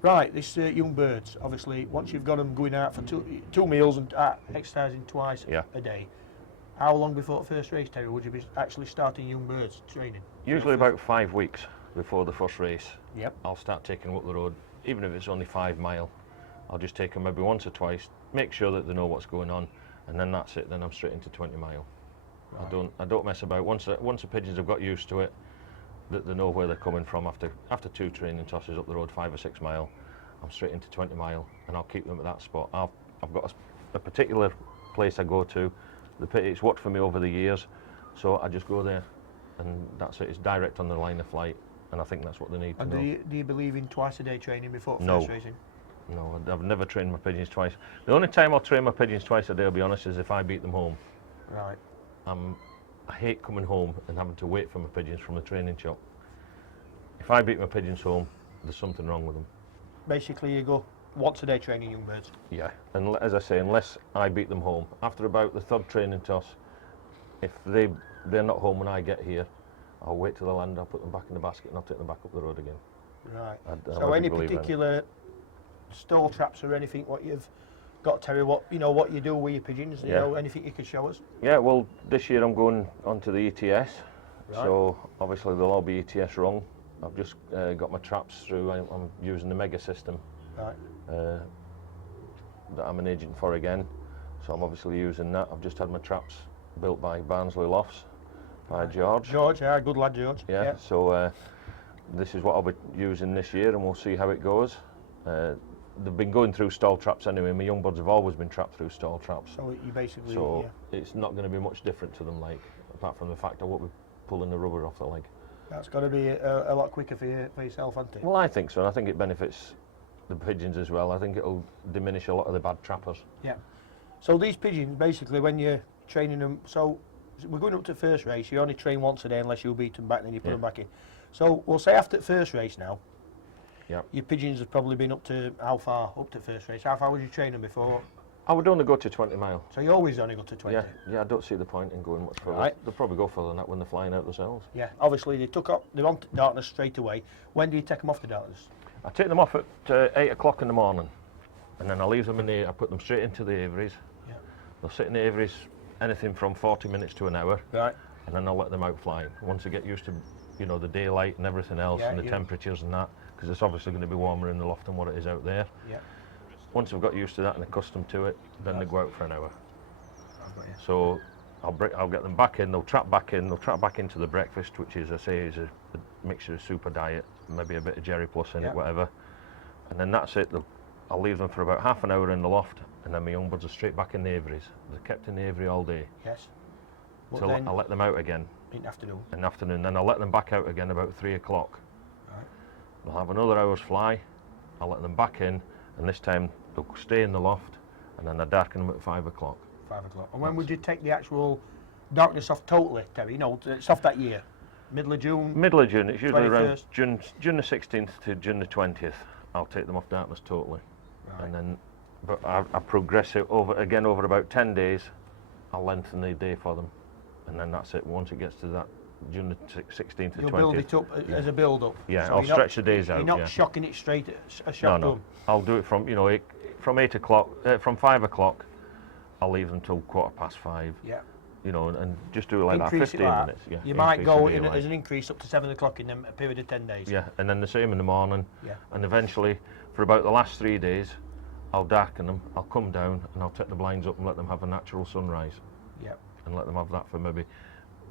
Right, this young birds, obviously, once you've got them going out for two meals and exercising twice a day, how long before the first race, Terry, would you be actually starting young birds training? Usually about 5 weeks before the first race. Yep. I'll start taking them up the road, even if it's only 5 mile. I'll just take them maybe once or twice, make sure that they know what's going on, and then that's it. Then I'm straight into 20 mile. Right. I don't mess about. Once the pigeons have got used to it, that they know where they're coming from after 2 training tosses up the road, 5 or 6 mile, I'm straight into 20 mile, and I'll keep them at that spot. I've got a particular place I go to. It's worked for me over the years, so I just go there, and that's it. It's direct on the line of flight, and I think that's what they need to know. And do you believe in twice a day training before first racing? No, I've never trained my pigeons twice. The only time I'll train my pigeons twice a day, I'll be honest, is if I beat them home. Right. I hate coming home and having to wait for my pigeons from the training shop. If I beat my pigeons home, there's something wrong with them. Basically, you go once a day training young birds? Yeah, and as I say, unless I beat them home. After about the 3rd training toss, if they're not home when I get here, I'll wait till they land, I'll put them back in the basket, and I'll take them back up the road again. Right. So any particular stall traps or anything what you've got, Terry, what you do with your pigeons, you know, anything you could show us? Yeah, well, this year I'm going onto the ETS, right. So obviously they'll all be ETS rung. I've just got my traps through. I'm using the Mega system, right. That I'm an agent for again, so I'm obviously using that. I've just had my traps built by Barnsley Lofts by George. George, yeah, good lad, George. Yeah. So this is what I'll be using this year, and we'll see how it goes. They've been going through stall traps anyway. My young birds have always been trapped through stall traps. So you basically. So it's not going to be much different to them, like, apart from the fact I won't be pulling the rubber off the leg. That's got to be a lot quicker for yourself, hasn't it? Well, I think so, and I think it benefits the pigeons as well. I think it'll diminish a lot of the bad trappers. Yeah. So these pigeons, basically, when you're training them, so we're going up to first race, you only train once a day unless you beat them back, then you put them back in. So we'll say after the first race now, your pigeons have probably been up to how far up to first race? How far would you train them before? I would only go to 20 mile. So you always only go to 20? Yeah, I don't see the point in going much further. Right. They'll probably go further than that when they're flying out themselves. Yeah, obviously they're on darkness straight away. When do you take them off the darkness? I take them off at 8 o'clock in the morning, and then I leave them in the, I put them straight into the aviaries. Yeah. They'll sit in the aviaries anything from 40 minutes to an hour. Right. And then I'll let them out flying. Once they get used to, the daylight and everything else, and the temperatures and that, because it's obviously going to be warmer in the loft than what it is out there. Yeah. Once they've got used to that and accustomed to it, then they go out for an hour. So I'll get them back in, they'll trap back into the breakfast, which is, I say, is a mixture of super diet, maybe a bit of Jerry Plus in it, whatever. And then that's it. I'll leave them for about half an hour in the loft, and then my young birds are straight back in the aviaries. They're kept in the aviary all day. Yes. So I'll let them out again. In the afternoon? In the afternoon. Then I'll let them back out again about 3 o'clock. Right. They'll have another hour's fly. I'll let them back in, and this time they'll stay in the loft, and then I darken them at 5 o'clock. 5 o'clock. And when would you take the actual darkness off totally, Terry? It's off that year. Middle of June? Middle of June. It's usually 21st. around June the 16th to June the 20th. I'll take them off darkness totally. Right. And then, but I progress it over about 10 days. I'll lengthen the day for them, and then that's it. Once it gets to that June the 16th to 20th. You'll build it up as a build-up. Yeah, so I'll stretch the days out. You're not shocking it straight a shot No. I'll do it from 8 o'clock, from 5 o'clock. I'll leave them till 5:15. Yeah. And just do it like increase that, 15 minutes. Yeah. You might go in as an increase up to 7 o'clock in a period of 10 days. Yeah, and then the same in the morning. Yeah. And eventually, for about the last 3 days, I'll darken them, I'll come down, and I'll take the blinds up and let them have a natural sunrise. Yeah. And let them have that for maybe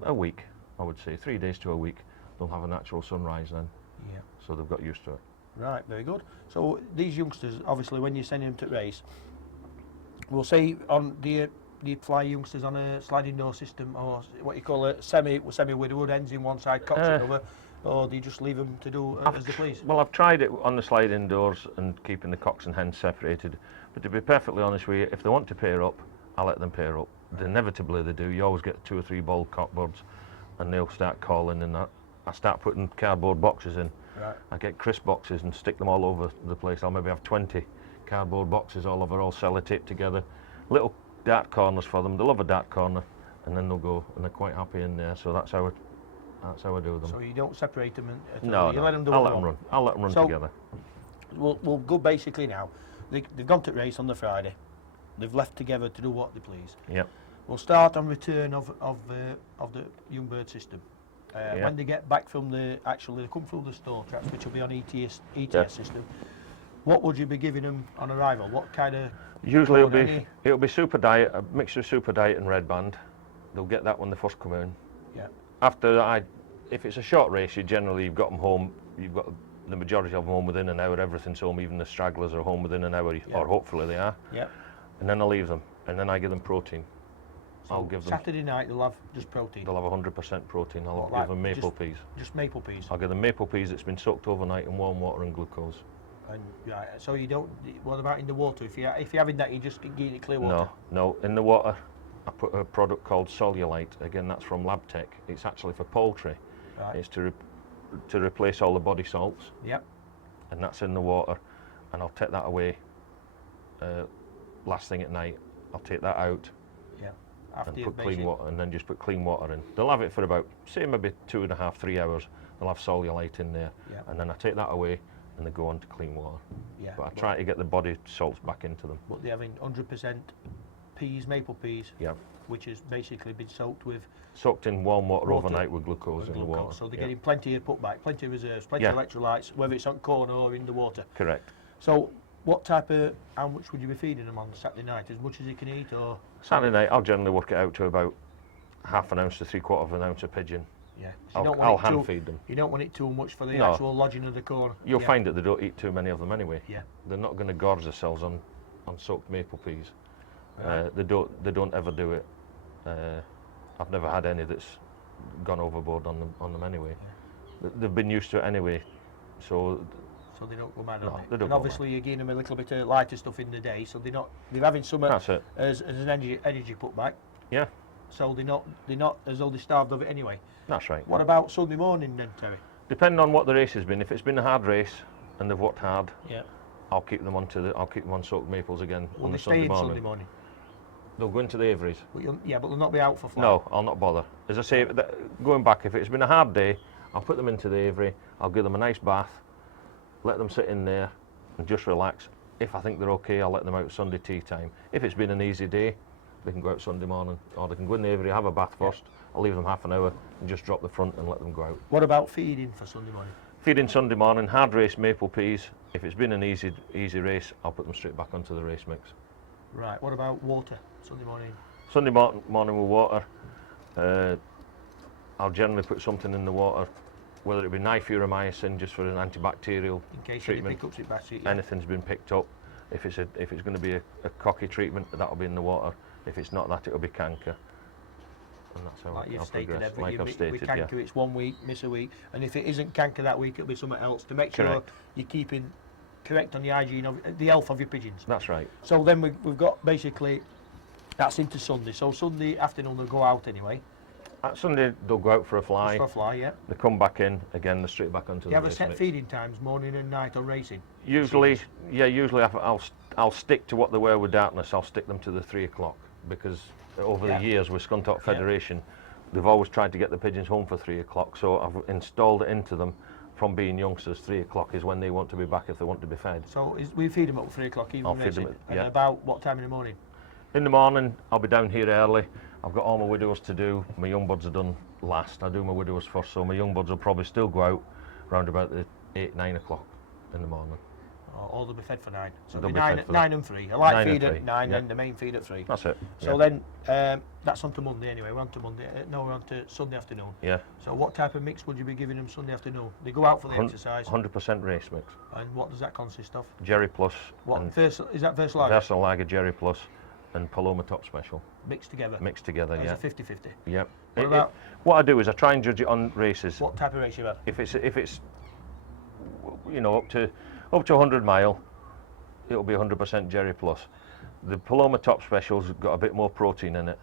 a week, I would say. 3 days to a week, they'll have a natural sunrise then. Yeah. So they've got used to it. Right, very good. So these youngsters, obviously, when you're sending them to race, we'll say do you fly youngsters on a sliding door system, or what you call a semi with the wood ends in one side, cocks in another, or do you just leave them to do as they please? Well, I've tried it on the sliding doors and keeping the cocks and hens separated, but to be perfectly honest with you, if they want to pair up, I'll let them pair up. Inevitably they do. You always get 2 or 3 bald cockbirds, and they'll start calling, and I start putting cardboard boxes in. Right. I get crisp boxes and stick them all over the place. I'll maybe have 20 cardboard boxes all over, all sellotaped together. Little dark corners for them. They love a dark corner, and then they'll go, and they're quite happy in there. So that's how I do them. So you don't separate them? No, you let them do I'll let them run together. we'll go basically now. They've gone to race on the Friday. They've left together to do what they please. Yep. We'll start on return of the young bird system. When they get back from they come through the store traps, which will be on ETS system. What would you be giving them on arrival? What kind of? Usually it'll be super diet, a mixture of super diet and red band. They'll get that when they first come in. Yeah. After that, if it's a short race, you've got them home. You've got the majority of them home within an hour. Everything's home. Even the stragglers are home within an hour, or hopefully they are. Yeah. And then I leave them, and then I give them protein. So I'll give them Saturday night they'll have just protein. They'll have 100% protein. I'll give them maple peas. Just maple peas. I'll give them maple peas that's been soaked overnight in warm water and glucose. And right, so you don't. What about in the water? If you're having that, you just get it clear water. No. In the water, I put a product called Solulite. Again, that's from LabTech. It's actually for poultry. Right. It's to replace all the body salts. Yep. And that's in the water, and I'll take that away. Last thing at night, I'll take that out. Yeah. And put clean water, and then just put clean water in. They'll have it for about, say, maybe 2.5, 3 hours. They'll have Solulite in there, and then I take that away, and they go on to clean water. Yeah. But I try to get the body salts back into them. But they're having 100% peas, maple peas. Yeah. Which has basically been soaked in warm water overnight with glucose in the water. So they're getting plenty of putback, plenty of reserves, plenty of electrolytes, whether it's on corn or in the water. Correct. So how much would you be feeding them on Saturday night? As much as they can eat, or? Saturday night, I'll generally work it out to about 1/2 ounce to 3/4 ounce of pigeon. Yeah. I'll hand feed them. You don't want it too much for the actual lodging of the corn. You'll find that they don't eat too many of them anyway. Yeah. They're not going to gorge themselves on soaked maple peas. Right. They don't ever do it. I've never had any that's gone overboard on them anyway. Yeah. They've been used to it anyway, so they don't go mad on it. They don't and obviously you're giving them a little bit of lighter stuff in the day, so they're having some as an energy put back. Yeah. So they're not as though they're starved of it anyway. That's right. What about Sunday morning then, Terry? Depending on what the race has been. If it's been a hard race and they've worked hard, I'll keep them on soaked maples again on the Sunday morning. They'll go into the aviaries. But they'll not be out for flight. No, I'll not bother. As I say, going back, if it's been a hard day, I'll put them into the aviary, I'll give them a nice bath, let them sit in there and just relax. If I think they're okay, I'll let them out Sunday tea time. If it's been an easy day, they can go out Sunday morning, or they can go in the aviary, have a bath first, I'll leave them 1/2 hour and just drop the front and let them go out. What about feeding for Sunday morning? Feeding Sunday morning, hard race maple peas. If it's been an easy race, I'll put them straight back onto the race mix. Right, what about water Sunday morning? Sunday morning with water, I'll generally put something in the water, whether it be nifuromycin just for an antibacterial in case treatment. Anything's been picked up. If it's going to be a cocky treatment, that'll be in the water. If it's not that, it'll be canker. And that's how I've stated, with canker, it's 1 week, miss a week, and if it isn't canker that week, it'll be something else to make sure you're keeping correct on the hygiene of the health of your pigeons. That's right. So then we've got basically that's into Sunday. So Sunday afternoon they'll go out anyway. Sunday they'll go out for a fly. Just for a fly, yeah. They come back in again. They're straight back onto the race mix. You have a set feeding times, morning and night on racing. Usually I'll stick to what they were with darkness. I'll stick them to the 3 o'clock because over the years with Scunthorpe Federation, they've always tried to get the pigeons home for 3 o'clock. So I've installed it into them. From being youngsters, 3 o'clock is when they want to be back if they want to be fed. So we feed them up at 3 o'clock even I'll feed them and about what time in the morning? In the morning, I'll be down here early. I've got all my widows to do. My young buds are done last. I do my widows first, so my young buds will probably still go out around about the 8, 9 o'clock in the morning. Or they'll be fed for 9. So they'll be be 9 and 3. A light feed at 9 and the main feed at 3. That's it. So then that's on to Monday anyway. We're on to Monday. No, we're on to Sunday afternoon. Yeah. So what type of mix would you be giving them Sunday afternoon? They go out for the exercise. 100% race mix. And what does that consist of? Jerry Plus. What is that Versalager? Versalager, Jerry Plus, and Paloma Top Special. Mixed together. Mixed together. As yeah. a 50-50. Yep. What I do is I try and judge it on races. What type of race you have? If it's up to 100 mile, it'll be 100% Jerry Plus. The Paloma Top Special's got a bit more protein in it.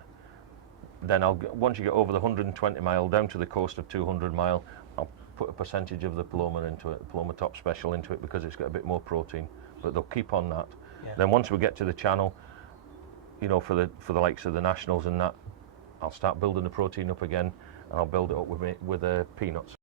Then once you get over the 120 mile down to the coast of 200 mile, I'll put a percentage of the Paloma into it, Paloma Top Special into it because it's got a bit more protein. But they'll keep on that. Yeah. Then once we get to the channel, for the likes of the nationals and that, I'll start building the protein up again, and I'll build it up with peanuts.